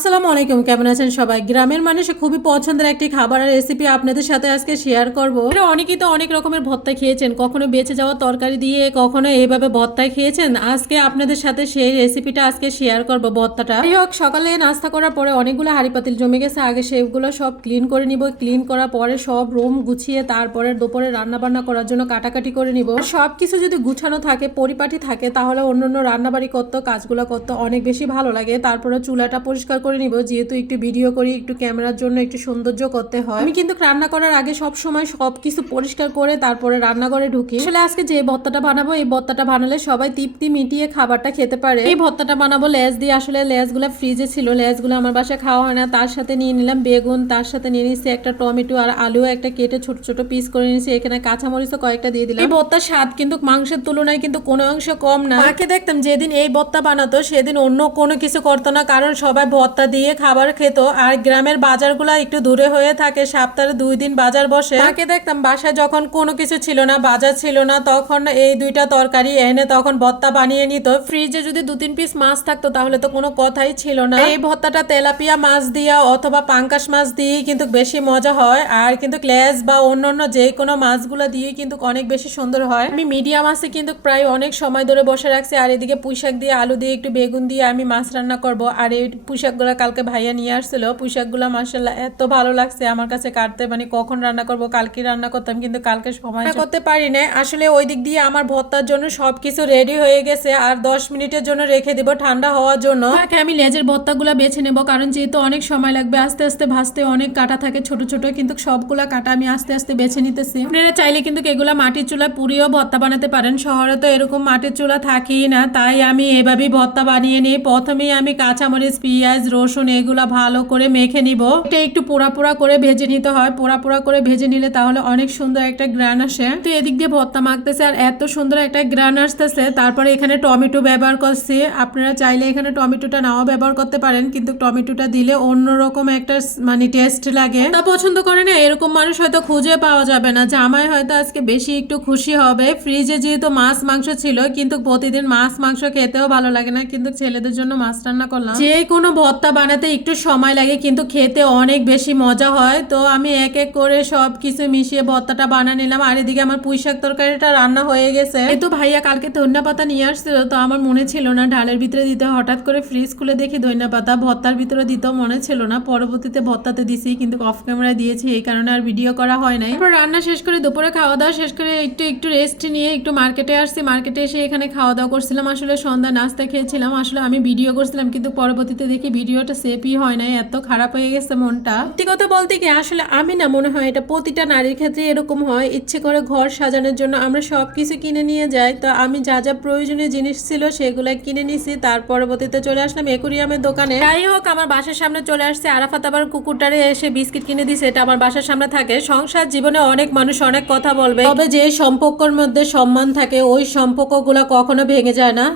আসসালামু আলাইকুম, কেমন আছেন সবাই? গ্রামের মানুষের খুবই পছন্দের একটি খাবারের রেসিপি আপনাদের সাথে আজকে শেয়ার করব। এটা অনেকেই তো অনেক রকমের ভর্তা খেয়েছেন, কখনো বেঁচে যাওয়া তরকারি দিয়ে, কখনো এইভাবে ভর্তা খেয়েছেন। আজকে আপনাদের সাথে সেই রেসিপিটা আজকে শেয়ার করব ভর্তাটা। যাই হোক, সকালে নাস্তা করার পরে অনেকগুলো হাঁড়ি পাতিল জমে গেছে, আগে সেগুলো সব ক্লিন করে নিব। ক্লিন করার পরে সব রুম গুছিয়ে তারপরে দুপুরে রান্না বান্না করার জন্য কাটাকাটি করে নিব। সব কিছু যদি গুছানো থাকে, পরিপাটি থাকে, তাহলে অন্য অন্য রান্নাবাড়ি করতে, কাজগুলো করতে, অনেক বেশি ভালো লাগে। তারপরে চুলাটা পরিষ্কার করে নিব যেহেতু একটু ভিডিও করি একটু ক্যামেরার জন্য একটু সৌন্দর্য করতে হয়। আমি কিন্তু রান্না করার আগে সব সময় সব কিছু পরিষ্কার করে তারপরে রান্নাঘরে ঢুকি। আসলে আজকে যে ভর্তাটা বানাবো এই ভর্তাটা বানালে সবাই তৃপ্তি মিটিয়ে খাবারটা খেতে পারে। এই ভর্তাটা বানাবো লেজ দিয়ে আসলে লেজগুলো ফ্রিজে ছিল লেজগুলো আমার বাসায় খাওয়া হয় না। তার সাথে নিয়ে নিলাম বেগুন তার সাথে নিয়ে নিচ্ছি একটা টমেটো আর আলু একটা কেটে ছোট ছোট পিস করে নিয়েছি। এখানে কাঁচামরিচও কয়েকটা দিয়ে দিলাম। এই ভর্তার স্বাদ কিন্তু মাংসের তুলনায় কিন্তু কোনো অংশ কম না। মাকে দেখতাম যেদিন এই ভর্তা বানাতো সেদিন অন্য কোনো কিছু করতো না কারণ সবাই ভর্তা দিয়ে খাবার খেত আর গ্রামের বাজারগুলো একটু দূরে হয়ে থাকে। সপ্তাহে দুই দিন বাজার বসে। মাকে দেখতাম বাসায় যখন কোনো কিছু ছিল না, বাজার ছিল না, তখন এই দুইটা তরকারি এনে তখন ভত্তা বানিয়ে নিত। ফ্রিজে যদি দু তিন পিস মাছ থাকতো তাহলে তো কোনো কথাই ছিল না। এই ভত্তাটা তেলাপিয়া মাছ দিয়া অথবা পাঙ্কাশ মাছ দিয়ে কিন্তু বেশি মজা হয় আর কিন্তু ক্লেজ বা অন্য অন্য যে কোনো মাছগুলো দিয়ে কিন্তু অনেক বেশি সুন্দর হয়। আমি মিডিয়াম আছে কিন্তু প্রায় অনেক সময় ধরে বসে রাখছি আর এদিকে পুঁইশাক দিয়ে আলু দিয়ে একটু বেগুন দিয়ে আমি মাছ রান্না করব আর এই পুঁইশাকগুলো কালকে ভাইয়া নিয়ে আসছিল। পুঁইশাকগুলো মার্শাল্লাহ এত ভালো লাগছে আমার কাছে কাটতে। মানে কখন রান্না করব কালকে রান্না করতাম কিন্তু কালকে সময় করতে পারি না আসলে ওই দিক দিয়ে আমার ভর্তার জন্য সবকিছু রেডি হয়ে গেছে আর দশ মিনিটের জন্য রেখে দিব ঠান্ডা হওয়ার জন্য। আমি লেজের ভর্তাগুলো বেছে নেব কারণ যেহেতু অনেক সময় লাগবে আস্তে আস্তে ভাজতে অনেক কাটা থাকে ছোট ছোট কিন্তু সবগুলা কাটা আমি আস্তে আস্তে বেছে নিতেছি। আপনারা চাইলে কিন্তু এগুলা মাটির চুলা পুরিও ভর্তা বানাতে পারেন। শহরে তো এরকম মাটির চুলা থাকেই না তাই আমি এভাবেই ভর্তা বানিয়ে নিই। প্রথমেই আমি কাঁচামরিচ পেঁয়াজ রসুন এগুলা ভালো করে মেখে নিব। এটা একটু পোড়া পোড়া করে ভেজে নিতে হয়। পোড়া পোড়া করে ভেজে নিলে তাহলে অনেক সুন্দর একটা গ্রান আসে। তো এদিক দিয়ে ভর্তা মাখতেছে আর এত সুন্দর একটা গ্রান আসতেছে। তারপরে এখানে টমেটো ব্যবহার করছি। আপনারা চাইলে এখানে টমেটোটা নাও ব্যবহার করতে পারেন, কিন্তু টমেটোটা দিলে অন্যরকম একটা মানে টেস্ট লাগে। তা পছন্দ করে না, এরকম মানুষ হয়তো খুঁজে পাওয়া যাবে না। জামাই হয়তো আজকে বেশি একটু খুশি হবে। ফ্রিজে যেহেতু মাছ, মাংস ছিল, কিন্তু প্রতিদিন মাছ, মাংস খেতেও ভালো লাগে না। কিন্তু ছেলেদের জন্য মাছ রান্না করলাম। যে কোনো ভর্তা বানাতে একটু সময় লাগে, কিন্তু খেতে অনেক বেশি মজা হয়। তো আমি এক এক করে সব কিছু মিশিয়ে ভর্তাটা বানা নিলাম। আর এদিকে আমার পুঁই শাক তরকারিটা রান্না হয়ে গেছে। এই তো ভাইয়া, কালকে ধনিয়া পাতা নিয়ে আসছিল, তো আমার মনে ছিল না ডালের ভিতরে দিতে। হঠাৎ করে ফ্রিজ খুলে দেখি ধনিয়া পাতা ভর্তার ভিতরে দিতেও মনে ছিল না। পরবর্তীতে ভর্তাতে দিছি, কিন্তু অফ ক্যামেরায় দিয়েছি, এই কারণে আর ভিডিও করা হয় নাই। তারপর রান্না শেষ করে দুপুরে খাওয়া দাওয়া শেষ করে একটু একটু রেস্ট নিয়ে একটু মার্কেটে আসছি। মার্কেটে এসে এখানে খাওয়া দাওয়া করছিলাম। আসলে সন্ধ্যা নাস্তা খেয়েছিলাম। আসলে আমি ভিডিও করছিলাম, কিন্তু পরবর্তীতে দেখি ভিডিওটা সেফই হয় নাই, এত খারাপ হয়ে গেছে মনটা। সত্যি কথা বলতে কি, আসলে আমি না মনে হয় এটা প্রতিটা নারীর ক্ষেত্রে এরকম হয়। ইচ্ছে করে ঘর সাজানোর জন্য আমরা সব কিছু কিনে নিয়ে যাই। তো আমি যা যা প্রয়োজনীয় জিনিস ছিল সেগুলো কিনে নিছি। তার পরবর্তীতে চলে আসলাম একুরিয়ামের দোকানে। যাই হোক, আমার বাসার সামনে চলে আসছে। আরাফাত আবার কুকুরটারে এসে বিস্কিট কিনে দিছে। এটা আমার বাসার সামনে থাকে। সংসার জীবনে অনেক মানুষ অনেক কথা বলবে। তবে যে সম্পর্কের মধ্যে সম্মান থাকে, ওই সম্পর্কগুলো কখনো ভেঙে যায় না।